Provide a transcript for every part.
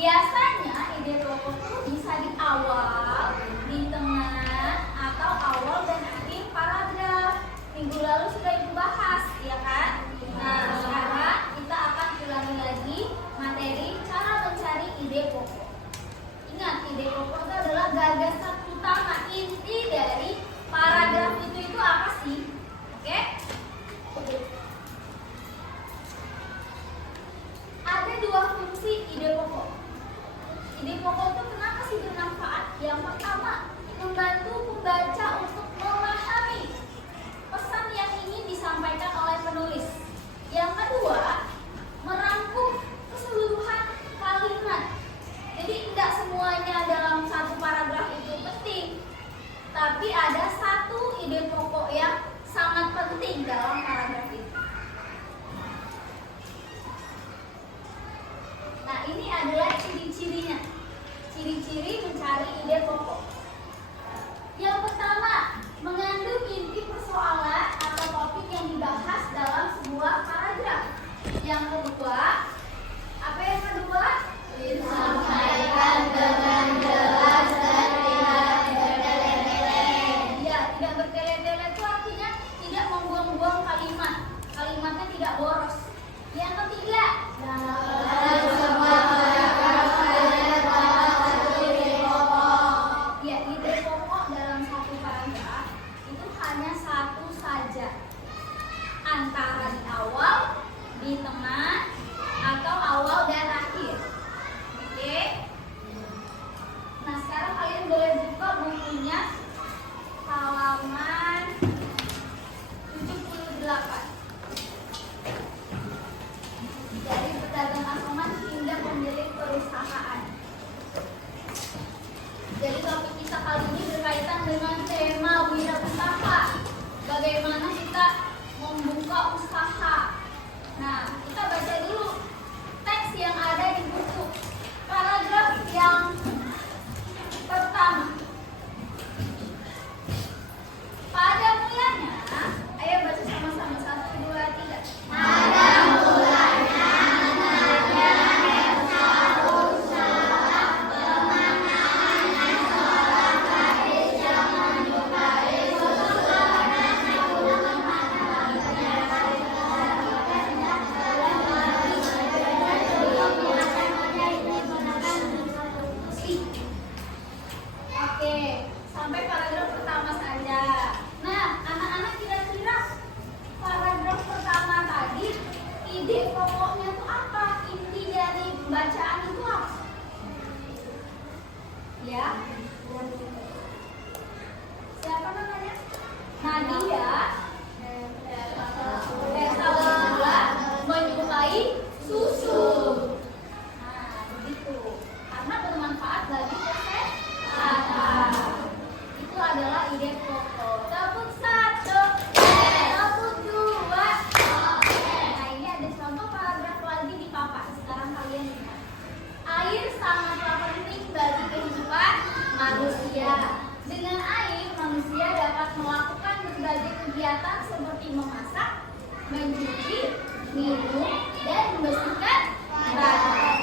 Biasanya ide pokok itu bisa di awal, di tengah, atau awal dan akhir paragraf. Minggu lalu sudah Ibu bahas, ya kan? Nah, sekarang kita akan ulangi lagi materi cara mencari ide pokok. Ingat, ide pokok itu adalah gagasan utama, inti dari paragraf itu apa sih? Oke? Ada dua fungsi ide pokok. Ide pokok itu kenapa sih bermanfaat? Yang pertama, membantu pembaca untuk memahami pesan yang ingin disampaikan oleh penulis. Yang kedua, merangkum keseluruhan kalimat. Jadi tidak semuanya dalam satu paragraf itu penting, tapi ada satu ide pokok yang sangat penting dalam paragraf itu. Nah, ini adalah ciri-cirinya. Ciri-ciri mencari ide pokok. Yang pertama, mengandung inti persoalan atau topik yang dibahas dalam sebuah paragraf. Yang kedua, apa yang kedua? Disampaikan dengan jelas dan tidak bertele-tele. Ya, tidak bertele-tele itu artinya tidak membuang-buang kalimat. Kalimatnya tidak boros. Yang ketiga, antara di awal, di tengah, atau awal dan akhir. Oke? Nah, sekarang kalian boleh buka bukunya halaman 78. Dari pedagang asongan hingga pemilik perusahaan. Jadi topik kita kali ini berkaitan dengan tema wirausaha. Bagaimana kita membuka usaha. Nah, kita baca dulu teks yang ada di buku. Paragraf yang pertama. Pada mulanya, ayo baca sama-sama. 1, 2, 3. Pada mulanya, sampai paragraf pertama saja. Nah, anak-anak kira-kira paragraf pertama tadi ide pokoknya itu apa? Inti dari bacaan itu apa? Ya. Siapa namanya? Nadia. Menyukai susu. Nah, begitu. Karena bermanfaat bagi kesehatan. Itu adalah ide pokok. Tepuk 1, tepuk 2. Nah, ini ada contoh paragraf lagi di papan. Sekarang kalian lihat. Air sangatlah penting bagi kehidupan manusia. Dengan air, manusia dapat melakukan berbagai kegiatan seperti memasak, mencuci, minum, dan membersihkan badan.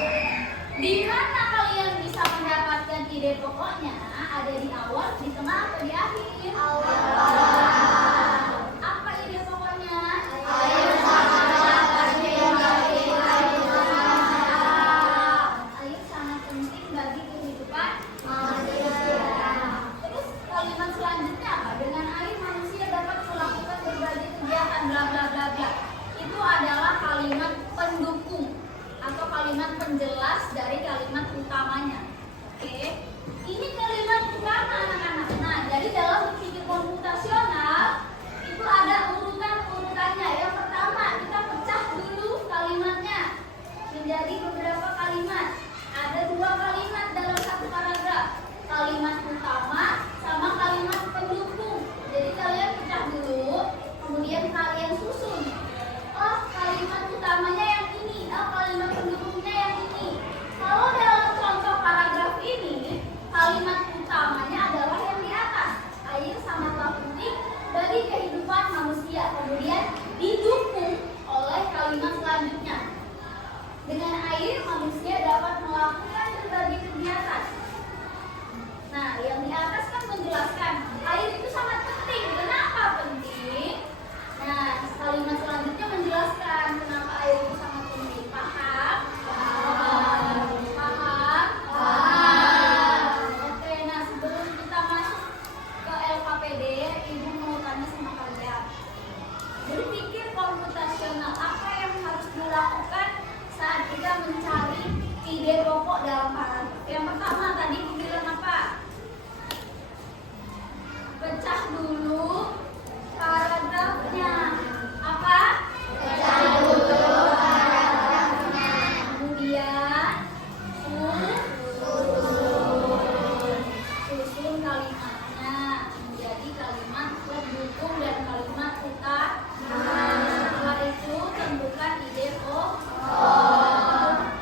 Di mana kalian bisa mendapatkan ide pokoknya? Ada di awal, di tengah, atau di akhir? Apa ide pokoknya? Air sangat penting bagi kehidupan manusia. Terus kalimat selanjutnya apa? Dengan air manusia dapat melakukan berbagai kegiatan bla bla bla bla. Itu adalah kalimat pendukung. dulu paragrafnya. Apa? Baca dulu paragrafnya. Kemudian susun kalimatnya menjadi kalimat pendukung dan kalimat utama. Setelah itu tentukan ide pokok.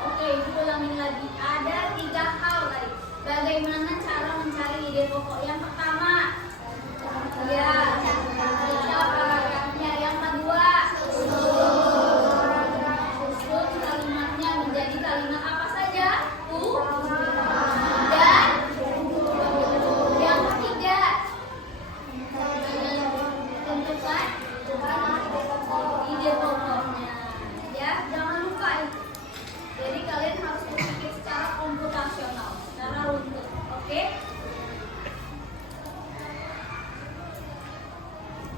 Oke, itu ulangin lagi. Ada 3 hal tadi. Bagaimana cara mencari ide pokok? Yang pertama, ya, baca paragrafnya. Yang kedua, susun kalimatnya menjadi kalimat apa saja? Dan yang ketiga, tentukan ide pokoknya. Ya, jangan lupa itu. Jadi kalian harus berpikir secara komputasional, secara runtut. Oke?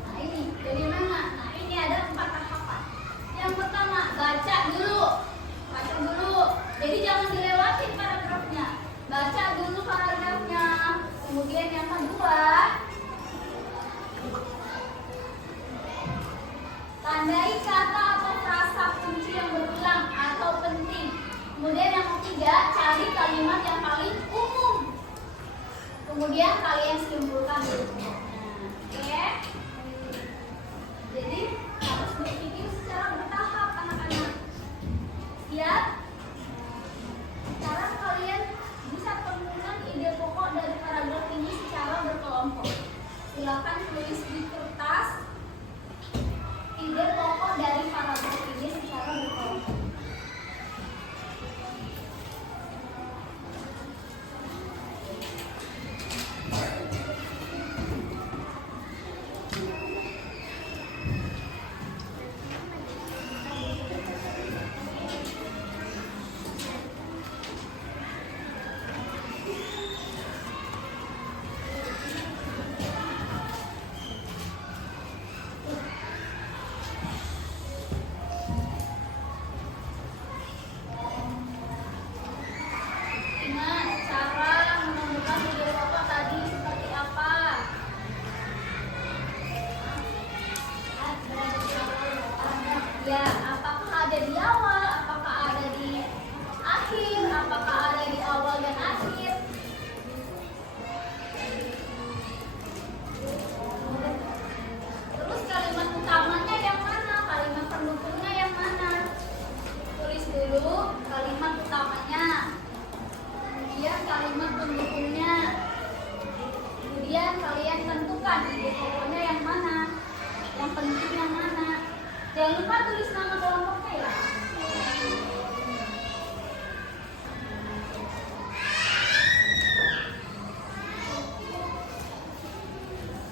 Nah ini, dari mana? Nah ini ada 4 tahapan. Yang pertama, baca dulu. Baca dulu. Jadi jangan dilewatin paragrafnya. Baca dulu paragrafnya. Kemudian yang kedua, tandai kata atau frasa kunci yang berulang atau penting. Kemudian yang ketiga, cari kalimat yang paling umum. Kemudian kalian simpulkan dulu. Oke? Jadi harus berpikir secara bertahap anak-anak. Siap? Sekarang kalian bisa temukan ide pokok dari paragraf ini secara berkelompok. Silakan tulis di kertas ide pokok dari paragraf ini secara berkelompok. Ingat, cara menemukan ide pokok tadi seperti apa? Ya, apakah ada di awal, apakah ada di akhir, apakah ada di awal dan akhir? Terus kalimat utamanya yang mana? Kalimat pendukungnya yang mana? Tulis dulu kalimat utamanya. Kemudian kalimat pendukungnya. Kemudian kalian tentukan ide pokoknya yang mana, yang penting yang mana. Jangan lupa tulis nama kelompoknya ya.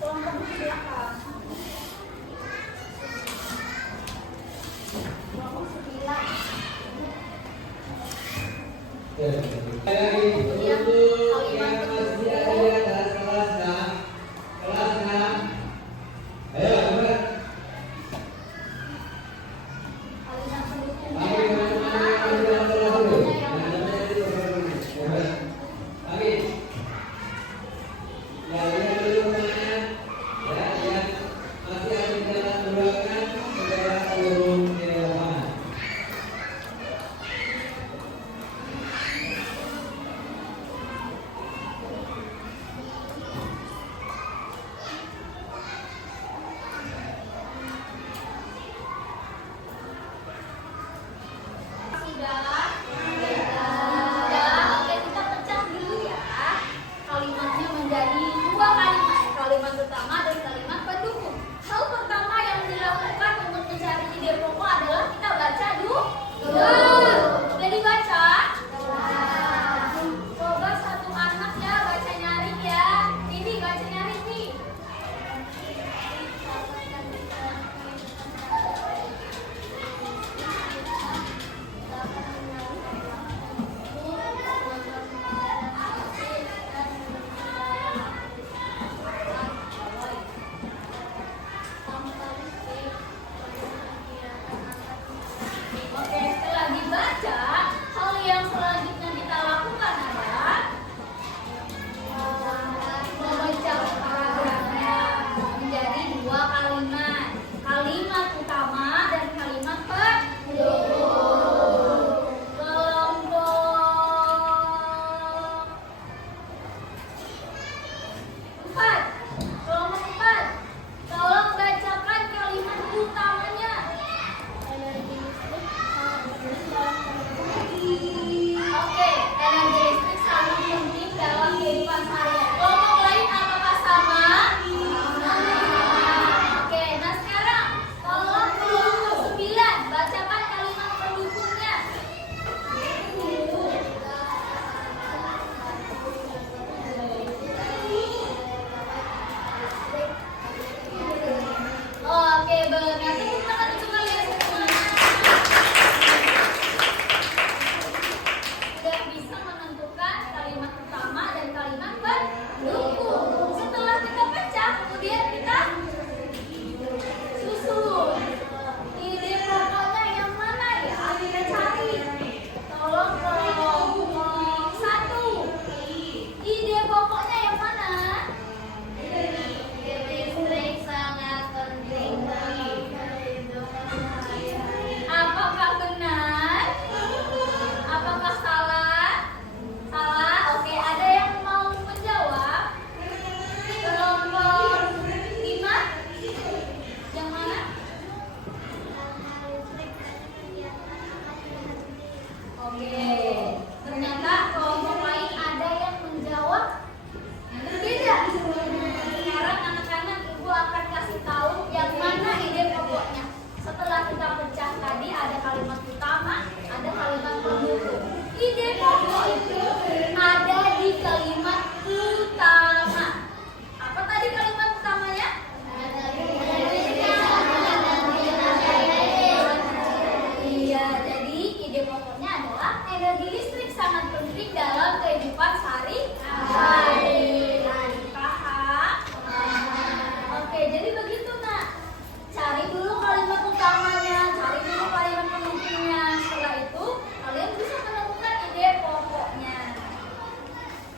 Kelompok di belakang. Kelompok 9. Kemudian kalimat pendukung. Kalimat pendukungnya yang mana? Kalimat pendukungnya yang mana? pokoknya adalah energi listrik sangat penting dalam kehidupan sehari-hari. Paham? Oke, jadi begitu nak. Cari dulu kalimat utamanya, cari dulu kalimat penghubungnya. Setelah itu kalian bisa menemukan ide pokoknya.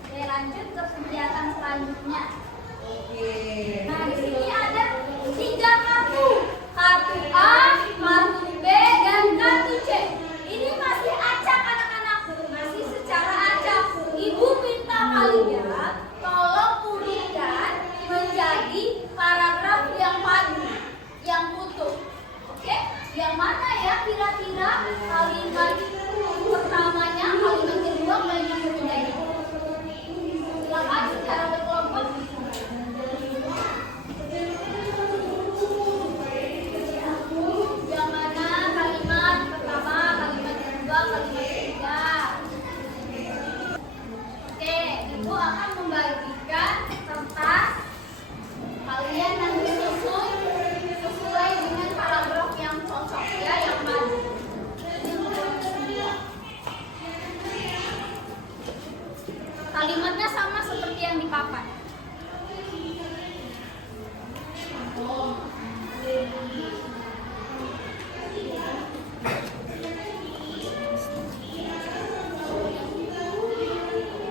Oke, lanjut ke kegiatan selanjutnya. Nah, di sini ada 3 kartu. Kartu A, kartu B, dan kartu C. Ini masih acak anak-anak, masih secara acak. Ibu minta kalian tolong urutkan menjadi paragraf yang padu, yang utuh. Oke? Yang mana ya kira-kira kalimat pertamanya, kalimat kedua, kalimat ketiganya? Silakan secara berkelompok. Yang mana kalimat pertama, kalimat kedua, kalimat ketiga? Oke, ibu akan membagikan kertas. Kalian nanti susun sesuai dengan paragraf yang cocok ya, yang padu. Kalimatnya sama seperti yang di papan.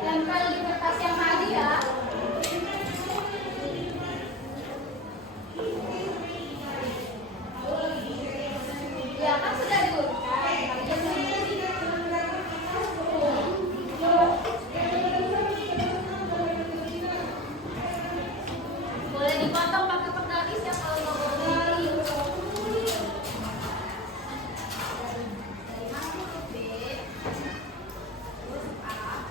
Tempel di kertas yang tadi ya. Ya kan sudah diurutkan. Kalian boleh dipotong pakai penggaris ya kalau mau berdiri. Dari A huruf B, huruf A.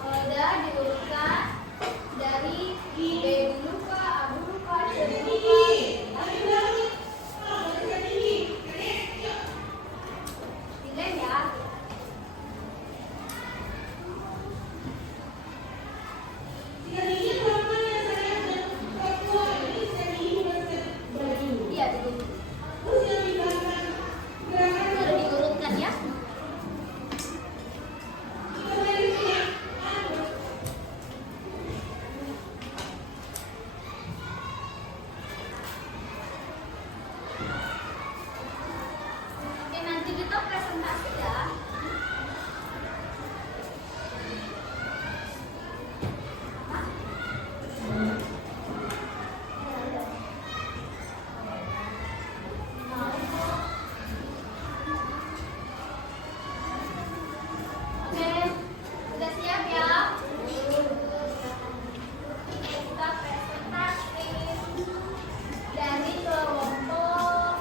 Kalau udah diurutkan dari B dulu kak, A dulu kak, C dulu kak. Pilih ya. Iya dulu. Sudah diurutkan ya. Oke, nanti kita presentasi ya. Oke, sudah siap ya? Kita presentasi dari kelompok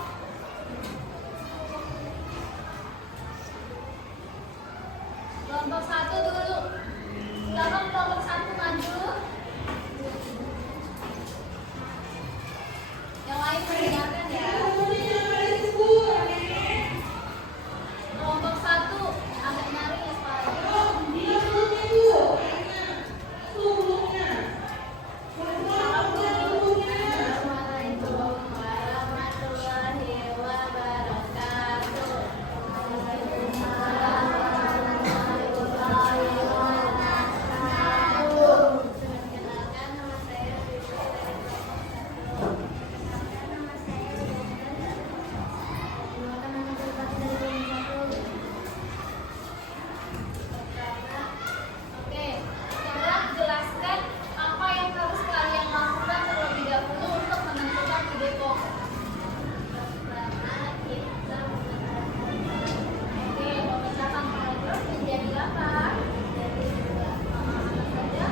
kelompok 1 dulu. Silakan kelompok 1 maju. Yang lain mendengarkan ya. Kelompok 1 agak nyaring ya suaranya. Assalamualaikum warahmatullahi wabarakatuh. Perkenalkan, nama saya Rizky dari kelompok 1. Oke, sekarang jelaskan apa yang harus kalian lakukan terlebih dahulu untuk menentukan ide pokok. Pertama, kita memecahkan paragraf menjadi apa? Jadi mana saja?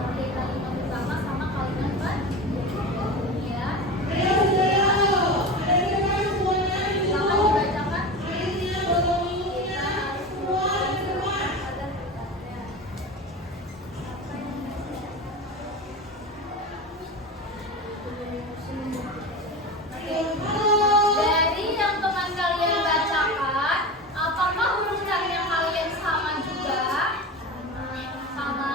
Oke, kalimat utama sama kalimat pendukung ya. Silakan dibacakan. Kita harus membuat agar berkarya. Apa yang dari yang teman kalian bacakan, apakah urutan yang kalian sama juga? Sama?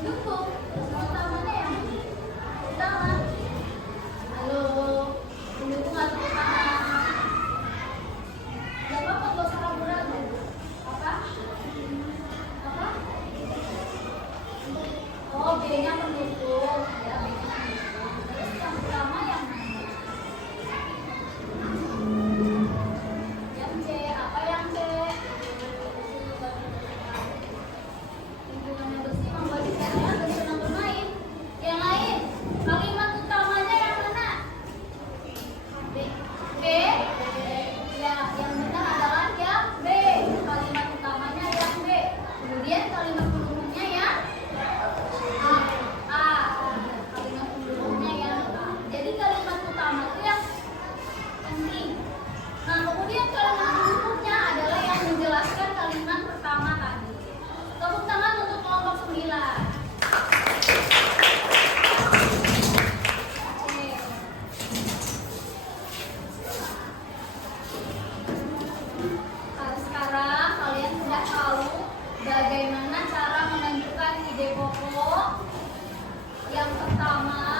pendukung. Utamanya yang utama. Halo, pendukung atau utama? Gak apa-apa, gak usah ragu-ragu. Apa? Apa? Oh, B-nya pendukung. Ya, B-nya pendukung. Terus yang utama yang mana? Yang C. Apa yang C? Lingkungan yang bersih membuat kita sehat dan senang bermain. Yang lain, kalimat utamanya yang mana? B. B. Ya, yang benar adalah yang B. Kalimat utamanya yang B. Kemudian kalimat pendukungnya yang A. A. Kalimat pendukungnya yang A. Jadi kalimat utama itu yang penting. Nah, kemudian kalimat pendukungnya adalah yang menjelaskan kalimat pertama tadi. Tepuk tangan untuk kelompok 9. Oke. Sekarang kalian sudah tahu bagaimana cara menentukan ide pokok. Yang pertama,